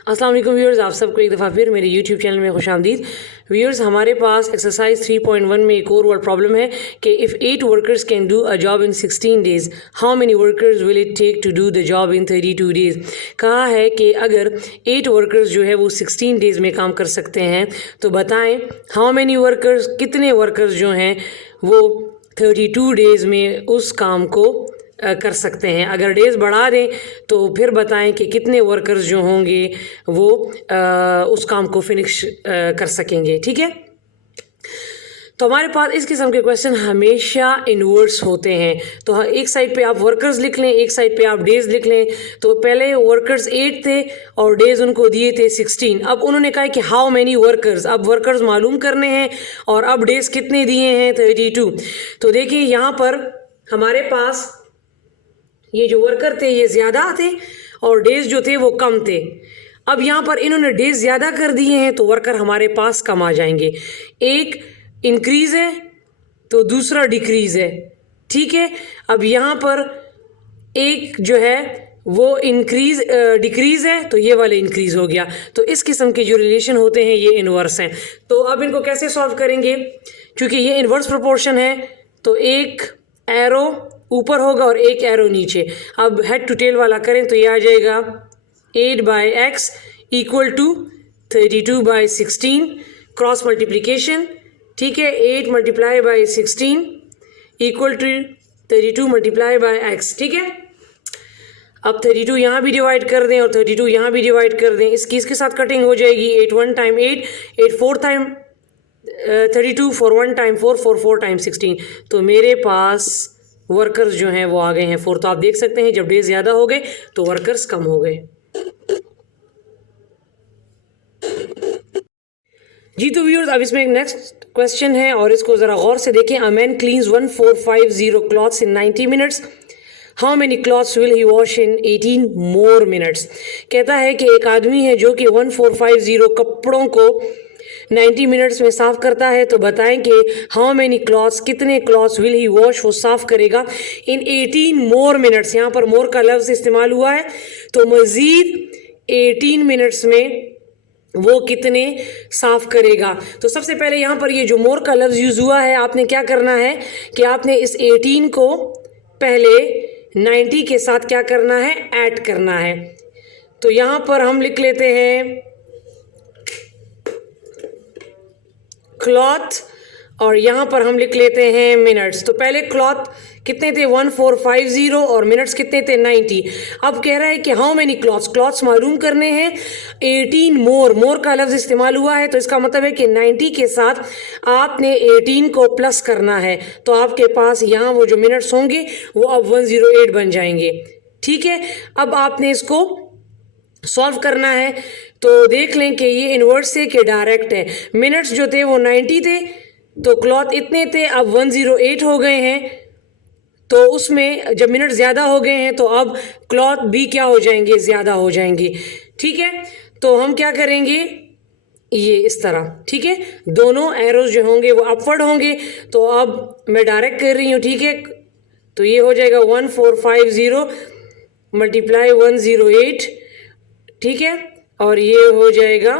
अस्सलाम वालेकुम व्यूअर्स, आप सबको एक दफ़ा फिर मेरे यूट्यूब चैनल में खुशामदीद। व्यूअर्स, हमारे पास एक्सरसाइज 3.1 में एक और वर्ड प्रॉब्लम है कि if 8 workers can do a job in 16 days, how many workers will it take to do the job in 32 days. कहा है कि अगर 8 वर्कर्स जो है वो 16 डेज़ में काम कर सकते हैं तो बताएं हाउ मेनी वर्कर्स, कितने वर्कर्स जो हैं वो 32 डेज़ में उस काम को कर सकते हैं। अगर डेज़ बढ़ा दें तो फिर बताएं कि कितने वर्कर्स जो होंगे वो उस काम को फिनिश कर सकेंगे। ठीक है, तो हमारे पास इस किस्म के क्वेश्चन हमेशा इन्वर्स होते हैं। तो एक साइड पे आप वर्कर्स लिख लें, एक साइड पे आप डेज़ लिख लें। तो पहले वर्कर्स 8 थे और डेज़ उनको दिए थे 16। अब उन्होंने कहा कि हाउ मैनी वर्कर्स, अब वर्कर्स मालूम करने हैं और अब डेज़ कितने दिए हैं 32। तो देखिए यहाँ पर हमारे पास ये जो वर्कर थे ये ज़्यादा थे और डेज़ जो थे वो कम थे। अब यहाँ पर इन्होंने डेज़ ज़्यादा कर दिए हैं तो वर्कर हमारे पास कम आ जाएंगे। एक इंक्रीज़ है तो दूसरा डिक्रीज़ है। ठीक है, अब यहाँ पर एक जो है वो इंक्रीज़ डिक्रीज़ है तो ये वाले इंक्रीज़ हो गया। तो इस किस्म के जो रिलेशन होते हैं ये इन्वर्स हैं। तो अब इनको कैसे सॉल्व करेंगे, क्योंकि ये इन्वर्स प्रोपोर्शन है तो एक एरो ऊपर होगा और एक एरो नीचे। अब हेड टू टेल वाला करें तो ये आ जाएगा 8/x equal to 32/16 cross multiplication. ठीक है, 8 multiply by 16 equal to 32 multiply by x। ठीक है, अब 32 यहाँ भी डिवाइड कर दें और 32 यहाँ भी डिवाइड कर दें। इसके साथ कटिंग हो जाएगी। 8 1 टाइम 8, 8 4 टाइम 32, 4 1 टाइम 4, 4 4 टाइम 16। तो मेरे पास वर्कर्स जो हैं वो आ गए हैं 4। तो आप देख सकते हैं जब डेज ज़्यादा हो गए तो वर्कर्स कम हो गए। जी तो व्यूअर्स, अब इसमें एक नेक्स्ट क्वेश्चन है और इसको ज़रा गौर से देखें। A man cleans 1450 clothes in 90 minutes, how many clothes will he wash in 18 more minutes. कहता है कि एक आदमी है जो कि 1450 कपड़ों को 90 मिनट्स में साफ़ करता है। तो बताएं कि हाउ मैनी क्लॉथ्स, कितने क्लॉथ्स विल ही वॉश, वो साफ़ करेगा इन 18 मोर मिनट्स। यहाँ पर मोर का लफ्ज़ इस्तेमाल हुआ है तो मज़ीद 18 मिनट्स में वो कितने साफ़ करेगा। तो सबसे पहले यहाँ पर ये जो मोर का लफ्ज़ यूज़ हुआ है, आपने क्या करना है कि आपने इस 18 को पहले 90 के साथ क्या करना है, ऐड करना है। तो यहाँ पर हम लिख लेते हैं क्लॉथ और यहाँ पर हम लिख लेते हैं मिनट्स। तो पहले क्लॉथ कितने थे 1450 और मिनट्स कितने थे 90। अब कह रहा है कि हाउ मेनी क्लॉथ्स, क्लॉथ्स मालूम करने हैं 18 मोर। मोर का लफ्ज़ इस्तेमाल हुआ है तो इसका मतलब है कि 90 के साथ आपने 18 को प्लस करना है। तो आपके पास यहाँ वो जो मिनट्स होंगे वो अब 108 बन जाएंगे। ठीक है, अब आपने इसको सॉल्व करना है तो देख लें कि ये इन्वर्स है कि डायरेक्ट है। मिनट्स जो थे वो 90 थे तो क्लॉथ इतने थे, अब 108 हो गए हैं। तो उसमें जब मिनट ज़्यादा हो गए हैं तो अब क्लॉथ भी क्या हो जाएंगे, ज़्यादा हो जाएंगे। ठीक है, तो हम क्या करेंगे ये इस तरह। ठीक है, दोनों एरोज जो होंगे वो अपवर्ड होंगे। तो अब मैं डायरेक्ट कर रही हूँ। ठीक है, तो ये हो जाएगा 1450 मल्टीप्लाई 108। ठीक है, और ये हो जाएगा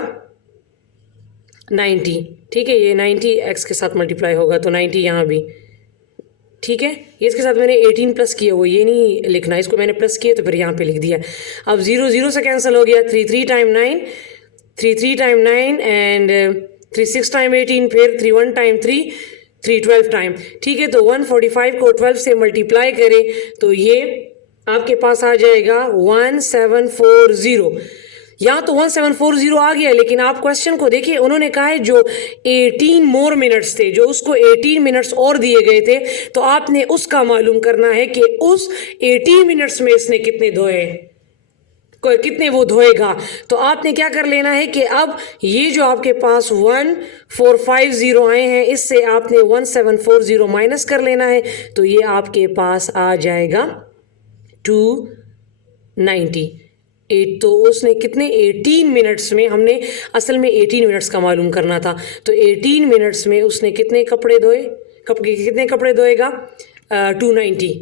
90। ठीक है, ये 90 x के साथ मल्टीप्लाई होगा तो 90 यहाँ भी। ठीक है, ये इसके साथ मैंने 18 प्लस किया, वो ये नहीं लिखना, इसको मैंने प्लस किया तो फिर यहाँ पे लिख दिया। अब 0 0 से कैंसिल हो गया। 3 3 टाइम 9, 3 3 टाइम 9 एंड 3 6 टाइम 18, फिर 3 1 टाइम 3, 3 12 टाइम। ठीक है, तो 145 को 12 से मल्टीप्लाई करें तो ये आपके पास आ जाएगा 1740। यहाँ तो 1740 आ गया, लेकिन आप क्वेश्चन को देखिए, उन्होंने कहा है जो 18 मोर मिनट्स थे, जो उसको 18 मिनट्स और दिए गए थे, तो आपने उसका मालूम करना है कि उस 18 मिनट्स में इसने कितने धोए, कितने वो धोएगा। तो आपने क्या कर लेना है कि अब ये जो आपके पास 1450 आए हैं इससे आपने 1740 माइनस कर लेना है तो ये आपके पास आ जाएगा 290। तो उसने कितने 18 मिनट्स में, हमने असल में 18 मिनट्स का मालूम करना था, तो 18 मिनट्स में उसने कितने कपड़े धोए, कितने कपड़े धोएगा 290।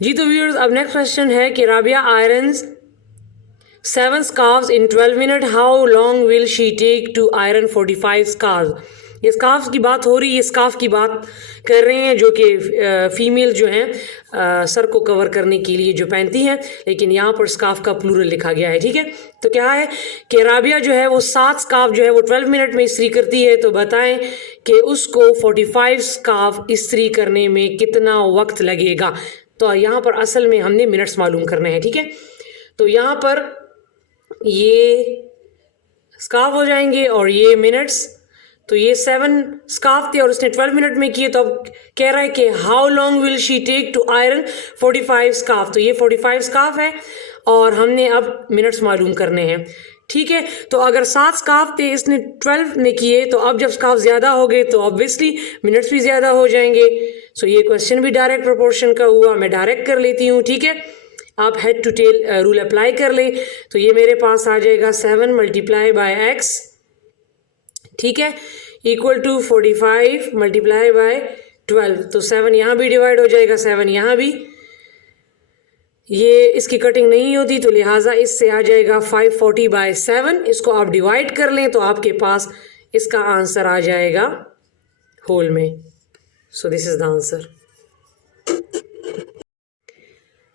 जी तो व्यूअर्स, अब नेक्स्ट क्वेश्चन है कि Rabia irons 7 scarves in 12 minutes. How long will she take to iron 45 scarves? ये स्कार्फ की बात हो रही है, स्कार्फ की बात कर रहे हैं जो कि फीमेल जो हैं सर को कवर करने के लिए जो पहनती हैं, लेकिन यहाँ पर स्कार्फ का प्लूरल लिखा गया है। ठीक है, तो क्या है कि राबिया जो है वो 7 स्कार्फ जो है वो 12 मिनट में इस्त्री करती है। तो बताएं कि उसको 45 स्कार्फ इस्त्री करने में कितना वक्त लगेगा। तो यहाँ पर असल में हमने मिनट्स मालूम करने हैं। ठीक है, तो यहाँ पर ये स्कार्फ हो जाएंगे और ये मिनट्स। तो ये 7 स्कार्फ थे और उसने 12 मिनट में किए। तो अब कह रहा है कि how long will she take to iron 45 scarf. तो ये 45 स्कार्फ है और हमने अब मिनट्स मालूम करने हैं। ठीक है, तो अगर 7 स्कार्फ थे, इसने 12 ने किए, तो अब जब स्कार्फ ज़्यादा हो गए तो ऑब्वियसली मिनट्स भी ज़्यादा हो जाएंगे। सो ये क्वेश्चन भी डायरेक्ट प्रोपोर्शन का हुआ, मैं डायरेक्ट कर लेती हूँ। ठीक है, आप head to tail rule apply कर ले। तो ये मेरे पास आ जाएगा 7 मल्टीप्लाई बाय x, ठीक है, इक्वल टू 45 मल्टीप्लाई बाय 12। तो 7 यहाँ भी डिवाइड हो जाएगा, 7 यहाँ भी, ये इसकी कटिंग नहीं होती तो लिहाजा इससे आ जाएगा 540 बाय 7। इसको आप डिवाइड कर लें तो आपके पास इसका आंसर आ जाएगा होल में। So this is the answer.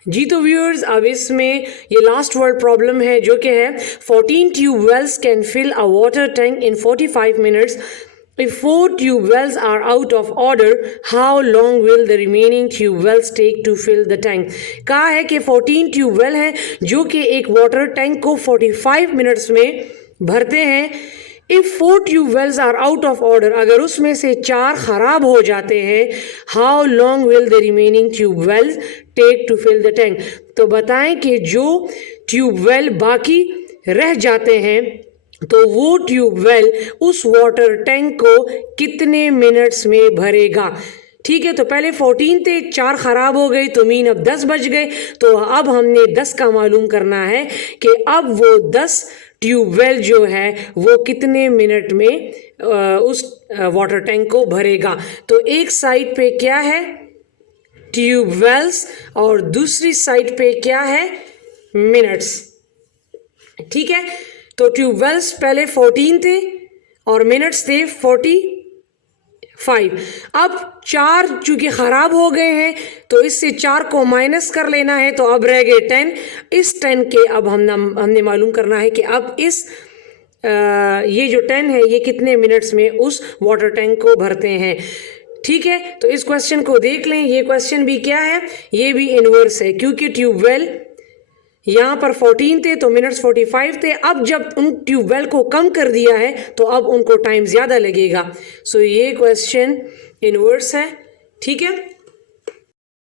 जी तो व्यूअर्स, अब इसमें ये लास्ट वर्ड प्रॉब्लम है जो कि है 14 tube wells can fill a water tank in 45 minutes. If 4 tube wells are out of order, how long will the remaining tube wells take to fill the tank? कहा है कि 14 tube well हैं जो कि एक वाटर टैंक को 45 minutes में भरते हैं। If 4 tube wells are out of order, अगर उसमें से 4 ख़राब हो जाते हैं, how long will the remaining tube wells take to fill the tank? तो बताएं कि जो ट्यूब वेल बाकी रह जाते हैं तो वो ट्यूबवेल उस वाटर टैंक को कितने मिनट्स में भरेगा। ठीक है, तो पहले 14 थे, 4 ख़राब हो गए तो मीन अब 10 बच गए। तो अब हमने 10 का मालूम करना है कि अब वो 10 ट्यूबवेल जो है वो कितने मिनट में उस वाटर टैंक को भरेगा। तो एक साइड पे क्या है, ट्यूबवेल्स, और दूसरी साइड पे क्या है, मिनट्स। ठीक है, तो ट्यूबवेल्स पहले 14 थे और मिनट्स थे 45। अब 4 चूँकि ख़राब हो गए हैं तो इससे 4 को माइनस कर लेना है, तो अब रह गए 10। इस 10 के अब हमने मालूम करना है कि अब इस ये जो 10 है ये कितने मिनट्स में उस वाटर टैंक को भरते हैं। ठीक है, तो इस क्वेश्चन को देख लें। ये क्वेश्चन भी क्या है, ये भी इन्वर्स है, क्योंकि ट्यूबवेल यहाँ पर 14 थे तो मिनट्स 45 थे। अब जब उन ट्यूबवेल को कम कर दिया है तो अब उनको टाइम ज़्यादा लगेगा। सो ये क्वेश्चन इन्वर्स है। ठीक है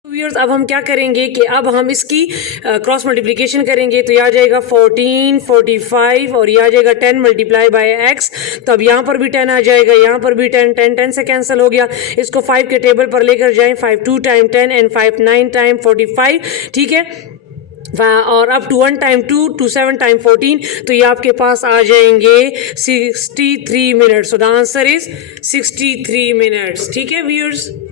व्यूअर्स, अब हम क्या करेंगे कि अब हम इसकी क्रॉस मल्टीप्लिकेशन करेंगे। तो यह आ जाएगा 14 45 और यह आ जाएगा 10 मल्टीप्लाई बाय x। तो अब यहाँ पर भी 10 आ जाएगा, यहाँ पर भी 10 10 10 से कैंसिल हो गया। इसको 5 के टेबल पर लेकर जाएं, 5 2 टाइम 10 एंड 5 9 टाइम 45। ठीक है, और अब 1 टाइम 2 2 7 टाइम 14। तो ये आपके पास आ जाएंगे 63 minutes. So the answer is 63 minutes. ठीक है व्यूअर्स।